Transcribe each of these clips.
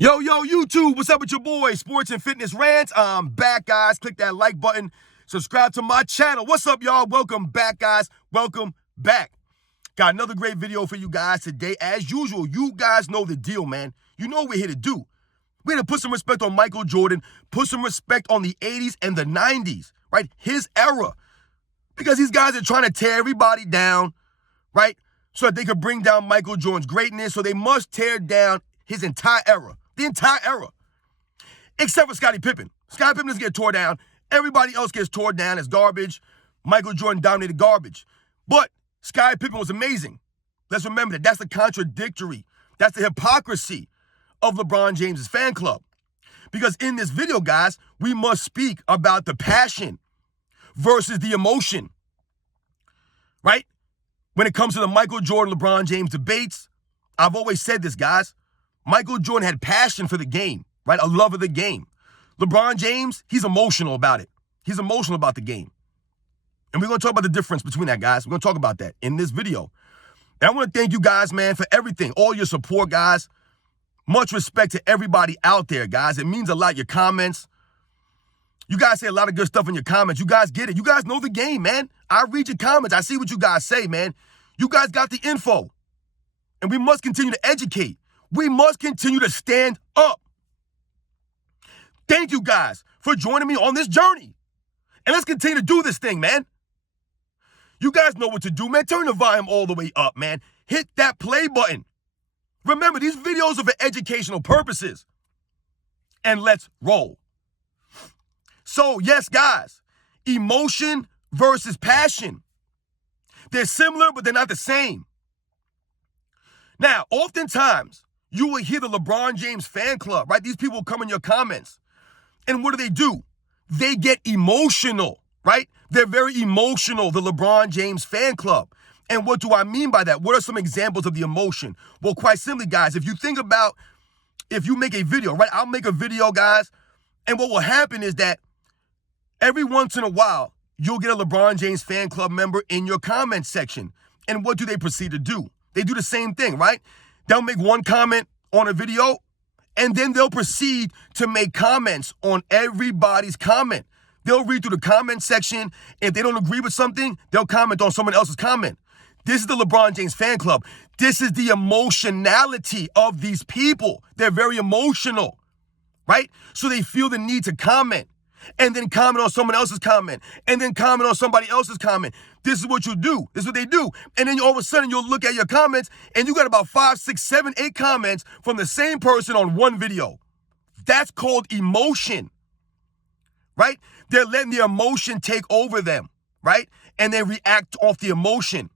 Yo, YouTube, what's up with your boy, Sports and Fitness Rants? I'm back, guys. Click that like button. Subscribe to my channel. What's up, y'all? Welcome back, guys. Welcome back. Got another great video for you guys today. As usual, you guys know the deal, man. You know what we're here to do. We're here to put some respect on Michael Jordan, put some respect on the 80s and the 90s, right? His era. Because these guys are trying to tear everybody down, right? So that they could bring down Michael Jordan's greatness. So they must tear down his entire era. The entire era. Except for Scottie Pippen. Scottie Pippen doesn't get tore down. Everybody else gets tore down as garbage. Michael Jordan dominated garbage. But Scottie Pippen was amazing. Let's remember that. That's the contradictory. That's the hypocrisy of LeBron James' fan club. Because in this video, guys, we must speak about the passion versus the emotion. Right? When it comes to the Michael Jordan, LeBron James debates, I've always said this, guys. Michael Jordan had passion for the game, right? A love of the game. LeBron James, he's emotional about it. He's emotional about the game. And we're going to talk about the difference between that, guys. We're going to talk about that in this video. And I want to thank you guys, man, for everything, all your support, guys. Much respect to everybody out there, guys. It means a lot, your comments. You guys say a lot of good stuff in your comments. You guys get it. You guys know the game, man. I read your comments. I see what you guys say, man. You guys got the info. And we must continue to educate. We must continue to stand up. Thank you guys for joining me on this journey. And let's continue to do this thing, man. You guys know what to do, man. Turn the volume all the way up, man. Hit that play button. Remember, these videos are for educational purposes. And let's roll. So, yes, guys, emotion versus passion. They're similar, but they're not the same. Now, oftentimes, you will hear the LeBron James fan club, right? These people come in your comments. And what do? They get emotional, right? They're very emotional, the LeBron James fan club. And what do I mean by that? What are some examples of the emotion? Well, quite simply, guys, if you think about, if you make a video, right? I'll make a video, guys. And what will happen is that every once in a while, you'll get a LeBron James fan club member in your comment section. And what do they proceed to do? They do the same thing, right? They'll make one comment on a video, and then they'll proceed to make comments on everybody's comment. They'll read through the comment section. If they don't agree with something, they'll comment on someone else's comment. This is the LeBron James fan club. This is the emotionality of these people. They're very emotional, right? So they feel the need to comment, and then comment on someone else's comment, and then comment on somebody else's comment. This is what you do. This is what they do. And then all of a sudden, you'll look at your comments, and you got about 5, 6, 7, 8 comments from the same person on one video. That's called emotion, right? They're letting the emotion take over them, right? And they react off the emotion.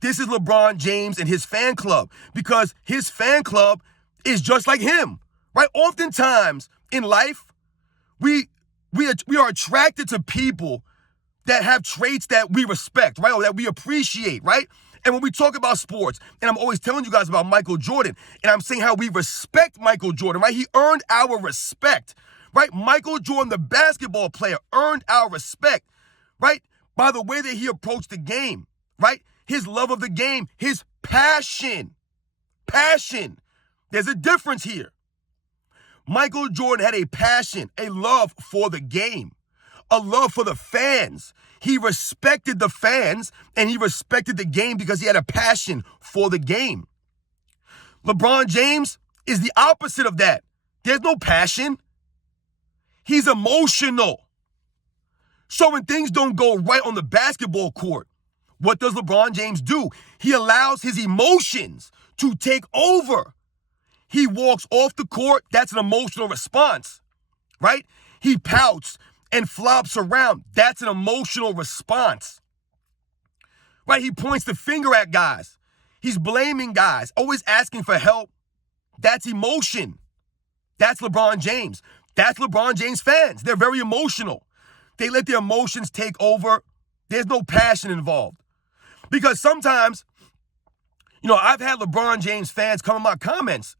This is LeBron James and his fan club, because his fan club is just like him, right? Oftentimes in life, we are attracted to people that have traits that we respect, right? Or that we appreciate, right? And when we talk about sports, and I'm always telling you guys about Michael Jordan, and I'm saying how we respect Michael Jordan, right? He earned our respect, right? Michael Jordan, the basketball player, earned our respect, right? By the way that he approached the game, right? His love of the game, his passion. Passion. There's a difference here. Michael Jordan had a passion, a love for the game, a love for the fans. He respected the fans and he respected the game because he had a passion for the game. LeBron James is the opposite of that. There's no passion. He's emotional. So when things don't go right on the basketball court, what does LeBron James do? He allows his emotions to take over. He walks off the court. That's an emotional response, right? He pouts and flops around. That's an emotional response, right? He points the finger at guys. He's blaming guys, always asking for help. That's emotion. That's LeBron James. That's LeBron James fans. They're very emotional. They let their emotions take over. There's no passion involved. Because sometimes, I've had LeBron James fans come in my comments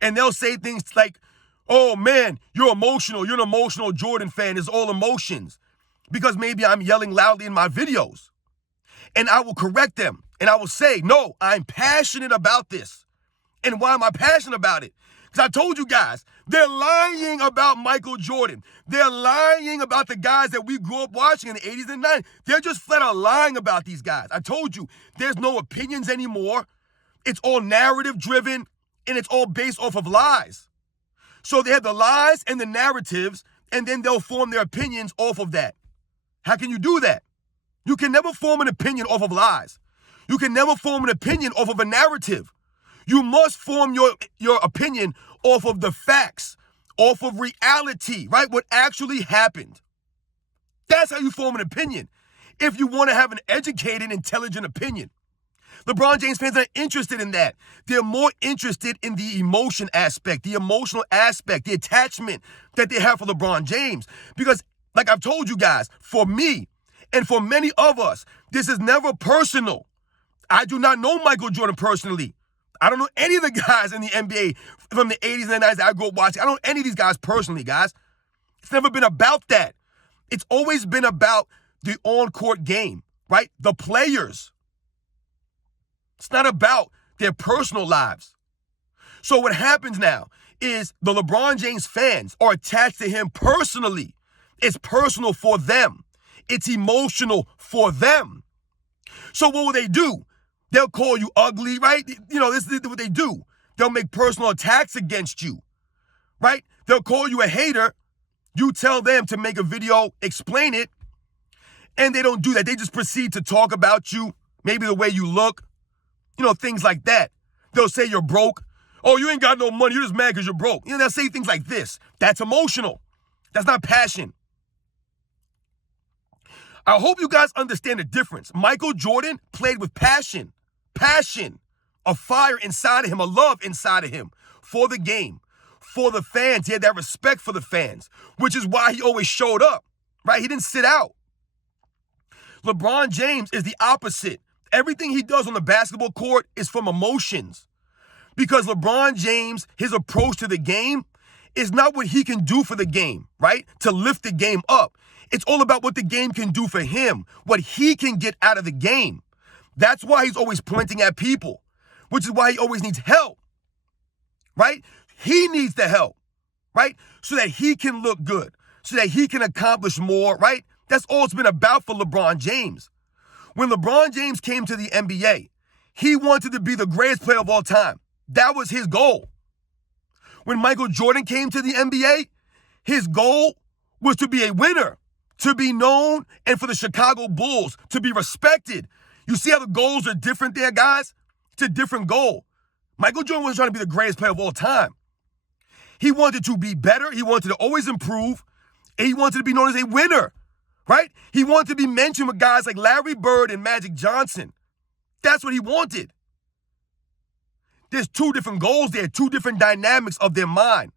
and they'll say things like, oh man, you're emotional. You're an emotional Jordan fan. It's all emotions. Because maybe I'm yelling loudly in my videos. And I will correct them. And I will say, no, I'm passionate about this. And why am I passionate about it? Because I told you guys, they're lying about Michael Jordan. They're lying about the guys that we grew up watching in the 80s and 90s. They're just flat out lying about these guys. I told you, there's no opinions anymore. It's all narrative driven, and it's all based off of lies. So they have the lies and the narratives, and then they'll form their opinions off of that. How can you do that? You can never form an opinion off of lies. You can never form an opinion off of a narrative. You must form your opinion off of the facts, off of reality, right? What actually happened. That's how you form an opinion. If you want to have an educated, intelligent opinion. LeBron James fans are interested in that. They're more interested in the emotion aspect, the emotional aspect, the attachment that they have for LeBron James. Because, like I've told you guys, for me and for many of us, this is never personal. I do not know Michael Jordan personally. I don't know any of the guys in the NBA from the 80s and the 90s that I grew up watching. I don't know any of these guys personally, guys. It's never been about that. It's always been about the on-court game, right? The players. It's not about their personal lives. So what happens now is the LeBron James fans are attached to him personally. It's personal for them. It's emotional for them. So what will they do? They'll call you ugly, right? You know, this is what they do. They'll make personal attacks against you, right? They'll call you a hater. You tell them to make a video, explain it, and they don't do that. They just proceed to talk about you, maybe the way you look, you know, things like that. They'll say you're broke. Oh, you ain't got no money. You're just mad because you're broke. You know, they'll say things like this. That's emotional. That's not passion. I hope you guys understand the difference. Michael Jordan played with passion, a fire inside of him, a love inside of him for the game, for the fans. He had that respect for the fans, which is why he always showed up, right? He didn't sit out. LeBron James is the opposite. Everything he does on the basketball court is from emotions, because LeBron James, his approach to the game is not what he can do for the game, right? To lift the game up. It's all about what the game can do for him, what he can get out of the game. That's why he's always pointing at people, which is why he always needs help, right? He needs the help, right? So that he can look good, so that he can accomplish more, right? That's all it's been about for LeBron James. When LeBron James came to the NBA, he wanted to be the greatest player of all time. That was his goal. When Michael Jordan came to the NBA, his goal was to be a winner, to be known, and for the Chicago Bulls to be respected. You see how the goals are different there, guys? It's a different goal. Michael Jordan wasn't trying to be the greatest player of all time. He wanted to be better. He wanted to always improve. And he wanted to be known as a winner, right? He wanted to be mentioned with guys like Larry Bird and Magic Johnson. That's what he wanted. There's two different goals there, two different dynamics of their mind,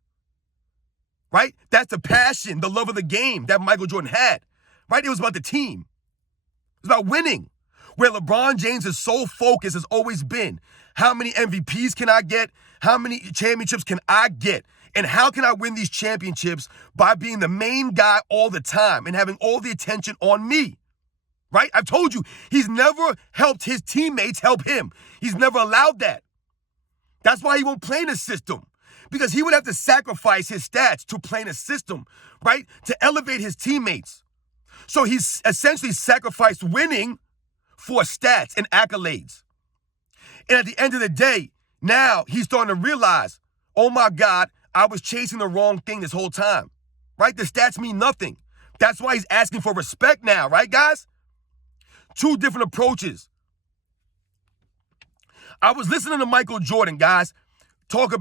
right? That's the passion, the love of the game that Michael Jordan had, right? It was about the team. It was about winning. Where LeBron James' sole focus has always been, how many MVPs can I get? How many championships can I get? And how can I win these championships by being the main guy all the time and having all the attention on me, right? I've told you, he's never helped his teammates help him. He's never allowed that. That's why he won't play in a system, because he would have to sacrifice his stats to play in a system, right? To elevate his teammates. So he's essentially sacrificed winning for stats and accolades. And at the end of the day, now he's starting to realize, oh my God, I was chasing the wrong thing this whole time, right? The stats mean nothing. That's why he's asking for respect now, right, guys? Two different approaches. I was listening to Michael Jordan, guys, talk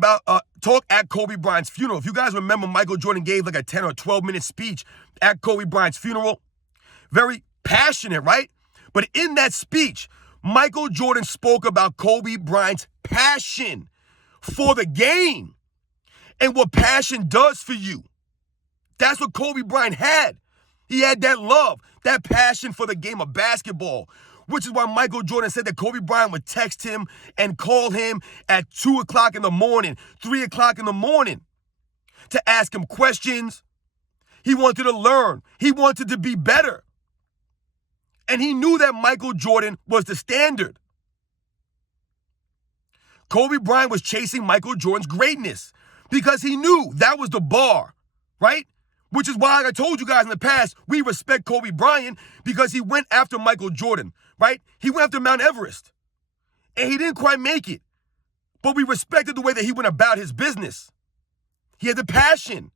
at Kobe Bryant's funeral. If you guys remember, Michael Jordan gave like a 10 or 12-minute speech at Kobe Bryant's funeral. Very passionate, right? But in that speech, Michael Jordan spoke about Kobe Bryant's passion for the game and what passion does for you. That's what Kobe Bryant had. He had that love, that passion for the game of basketball, which is why Michael Jordan said that Kobe Bryant would text him and call him at 2 o'clock in the morning, 3 o'clock in the morning to ask him questions. He wanted to learn. He wanted to be better. And he knew that Michael Jordan was the standard. Kobe Bryant was chasing Michael Jordan's greatness. because he knew that was the bar, right? Which is why, like I told you guys in the past, we respect Kobe Bryant because he went after Michael Jordan, right? He went after Mount Everest, and he didn't quite make it. But we respected the way that he went about his business. He had the passion.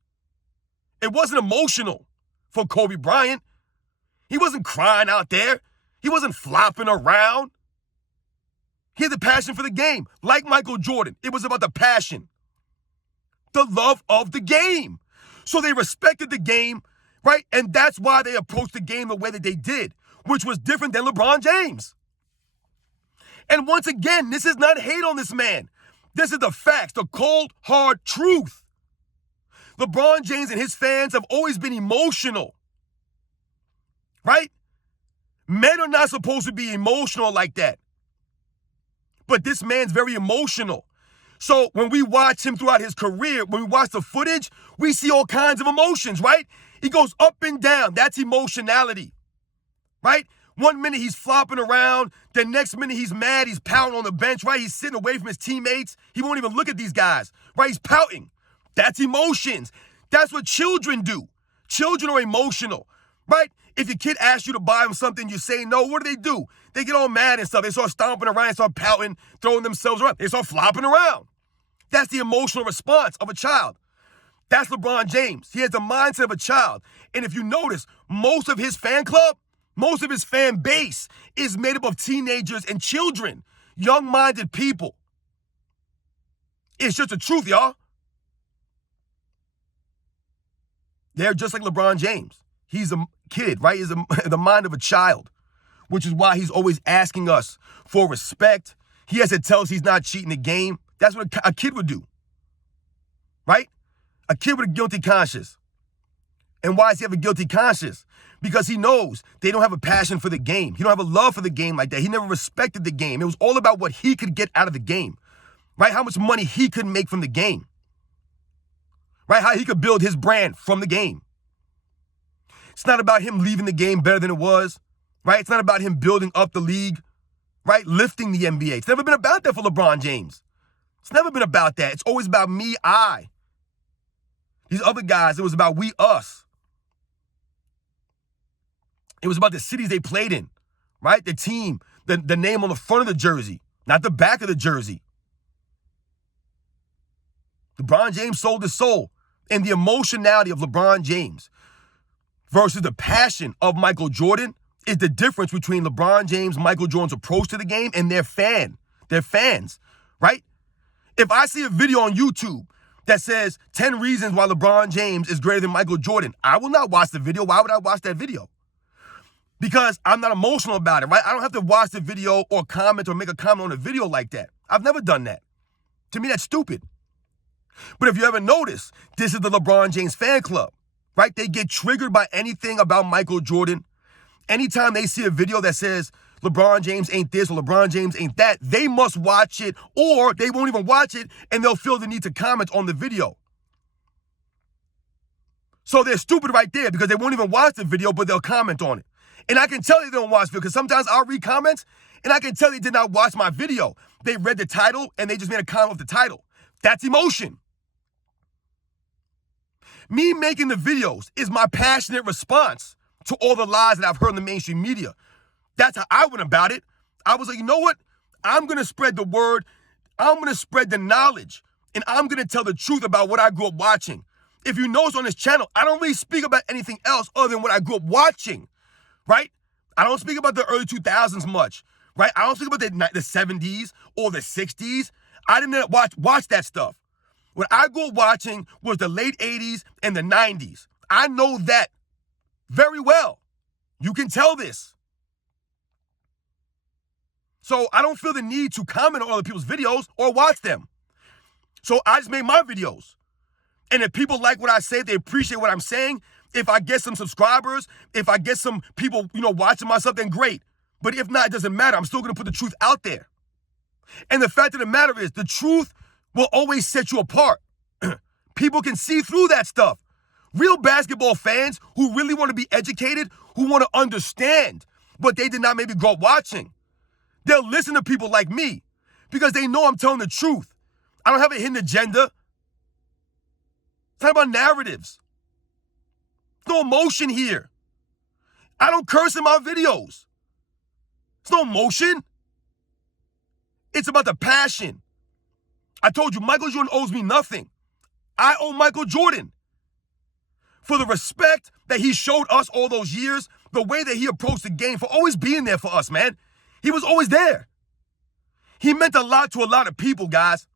It wasn't emotional for Kobe Bryant. He wasn't crying out there. He wasn't flopping around. He had the passion for the game. Like Michael Jordan, it was about the passion, the love of the game. So they respected the game, right? And that's why they approached the game the way that they did, which was different than LeBron James. And once again, this is not hate on this man. This is the facts, the cold, hard truth. LeBron James and his fans have always been emotional, right? Men are not supposed to be emotional like that. But this man's very emotional. So when we watch him throughout his career, when we watch the footage, we see all kinds of emotions, right? He goes up and down. That's emotionality, right? 1 minute he's flopping around. The next minute he's mad. He's pouting on the bench, right? He's sitting away from his teammates. He won't even look at these guys, right? He's pouting. That's emotions. That's what children do. Children are emotional, right? If your kid asks you to buy them something, you say no, what do? They get all mad and stuff. They start stomping around, they start pouting, throwing themselves around. They start flopping around. That's the emotional response of a child. That's LeBron James. He has the mindset of a child. And if you notice, most of his fan club, most of his fan base is made up of teenagers and children, young-minded people. It's just the truth, y'all. They're just like LeBron James. He's a kid, right? He's the mind of a child, which is why he's always asking us for respect. He has to tell us he's not cheating the game. That's what a kid would do, right? A kid with a guilty conscience. And why does he have a guilty conscience? Because he knows they don't have a passion for the game. He don't have a love for the game like that. He never respected the game. It was all about what he could get out of the game, right? How much money he could make from the game, right? How he could build his brand from the game. It's not about him leaving the game better than it was, right? It's not about him building up the league, right? Lifting the NBA. It's never been about that for LeBron James. It's never been about that. It's always about me, I. These other guys, it was about we, us. It was about the cities they played in, right? The team, the name on the front of the jersey, not the back of the jersey. LeBron James sold his soul. And the emotionality of LeBron James versus the passion of Michael Jordan is the difference between LeBron James, Michael Jordan's approach to the game, and their fans, right? If I see a video on YouTube that says 10 reasons why LeBron James is greater than Michael Jordan, I will not watch the video. Why would I watch that video? Because I'm not emotional about it, right? I don't have to watch the video or comment or make a comment on a video like that. I've never done that. To me, that's stupid. But if you ever notice, this is the LeBron James fan club, right? They get triggered by anything about Michael Jordan. Anytime they see a video that says LeBron James ain't this or LeBron James ain't that, they must watch it, or they won't even watch it and they'll feel the need to comment on the video. So they're stupid right there because they won't even watch the video, but they'll comment on it. And I can tell they don't watch it because sometimes I'll read comments and I can tell they did not watch my video. They read the title and they just made a comment with the title. That's emotion. Me making the videos is my passionate response to all the lies that I've heard in the mainstream media. That's how I went about it. I was like, you know what? I'm going to spread the word. I'm going to spread the knowledge. And I'm going to tell the truth about what I grew up watching. If you notice on this channel, I don't really speak about anything else other than what I grew up watching, right? I don't speak about the early 2000s much, right? I don't speak about the 70s or the 60s. I didn't watch that stuff. What I grew up watching was the late 80s and the 90s. I know that very well. You can tell this. So I don't feel the need to comment on other people's videos or watch them. So I just made my videos. And if people like what I say, if they appreciate what I'm saying, if I get some subscribers, if I get some people, watching my stuff, then great. But if not, it doesn't matter. I'm still going to put the truth out there. And the fact of the matter is, the truth will always set you apart. People can see through that stuff. Real basketball fans who really want to be educated, who want to understand, but they did not maybe grow up watching. They'll listen to people like me because they know I'm telling the truth. I don't have a hidden agenda. It's not about narratives. There's no emotion here. I don't curse in my videos. There's no emotion. It's about the passion. I told you, Michael Jordan owes me nothing. I owe Michael Jordan for the respect that he showed us all those years, the way that he approached the game, for always being there for us, man. He was always there. He meant a lot to a lot of people, guys,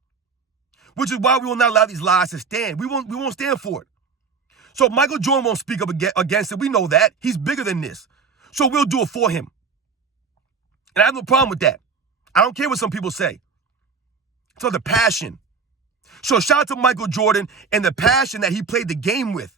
which is why we will not allow these lies to stand. We won't stand for it. So Michael Jordan won't speak up against it. We know that. He's bigger than this. So we'll do it for him. And I have no problem with that. I don't care what some people say. It's all the passion. So shout out to Michael Jordan and the passion that he played the game with,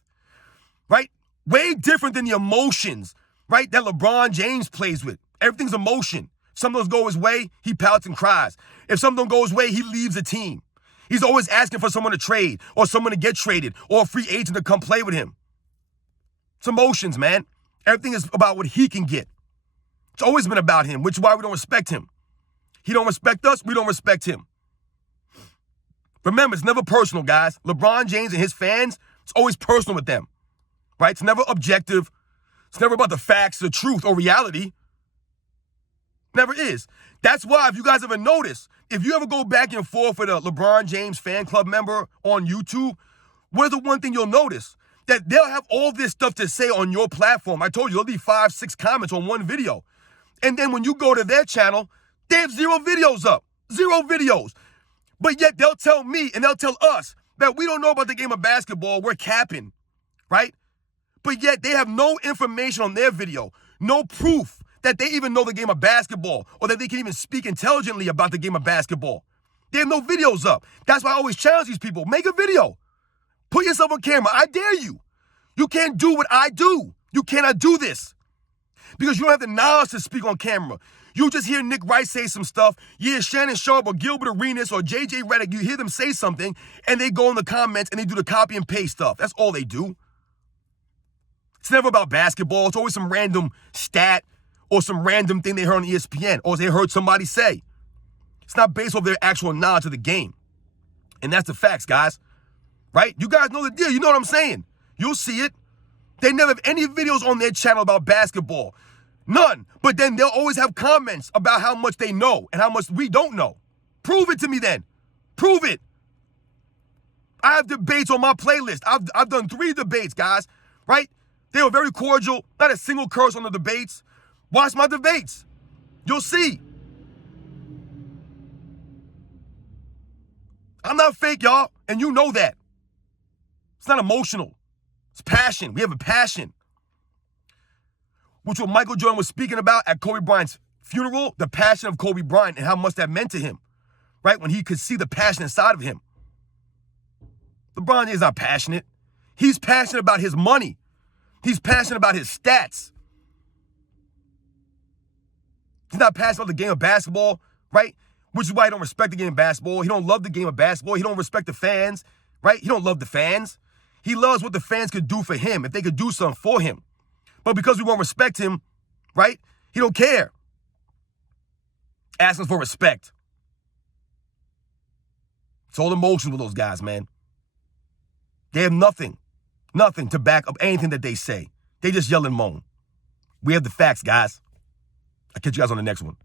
right? Way different than the emotions, right, that LeBron James plays with. Everything's emotion. If something doesn't go his way, he pouts and cries. If something don't go his way, he leaves the team. He's always asking for someone to trade or someone to get traded or a free agent to come play with him. It's emotions, man. Everything is about what he can get. It's always been about him, which is why we don't respect him. He don't respect us, we don't respect him. Remember, it's never personal, guys. LeBron James and his fans, it's always personal with them, right? It's never objective. It's never about the facts, the truth, or reality. Never is. That's why, if you guys ever notice, if you ever go back and forth with a LeBron James fan club member on YouTube, where's the one thing you'll notice? That they'll have all this stuff to say on your platform. I told you, they'll leave 5, 6 comments on one video. And then when you go to their channel, they have 0 videos up. 0 videos. But yet they'll tell me and they'll tell us that we don't know about the game of basketball. We're capping, right? But yet they have no information on their video, no proof that they even know the game of basketball or that they can even speak intelligently about the game of basketball. They have no videos up. That's why I always challenge these people. Make a video. Put yourself on camera. I dare you. You can't do what I do. You cannot do this because you don't have the knowledge to speak on camera. You just hear Nick Wright say some stuff. You hear Shannon Sharp or Gilbert Arenas or JJ Redick. You hear them say something, and they go in the comments and they do the copy and paste stuff. That's all they do. It's never about basketball. It's always some random stat or some random thing they heard on ESPN or they heard somebody say. It's not based off their actual knowledge of the game. And that's the facts, guys. Right? You guys know the deal. You know what I'm saying. You'll see it. They never have any videos on their channel about basketball. None. But then they'll always have comments about how much they know and how much we don't know. Prove it to me then. Prove it. I have debates on my playlist. I've done 3 debates, guys. Right? They were very cordial. Not a single curse on the debates. Watch my debates. You'll see. I'm not fake, y'all. And you know that. It's not emotional. It's passion. We have a passion. Which what Michael Jordan was speaking about at Kobe Bryant's funeral, the passion of Kobe Bryant and how much that meant to him, right? When he could see the passion inside of him. LeBron James is not passionate. He's passionate about his money. He's passionate about his stats. He's not passionate about the game of basketball, right? Which is why he don't respect the game of basketball. He don't love the game of basketball. He don't respect the fans, right? He don't love the fans. He loves what the fans could do for him if they could do something for him. But because we won't respect him, right? He don't care. Asking for respect. It's all emotions with those guys, man. They have nothing to back up anything that they say. They just yell and moan. We have the facts, guys. I'll catch you guys on the next one.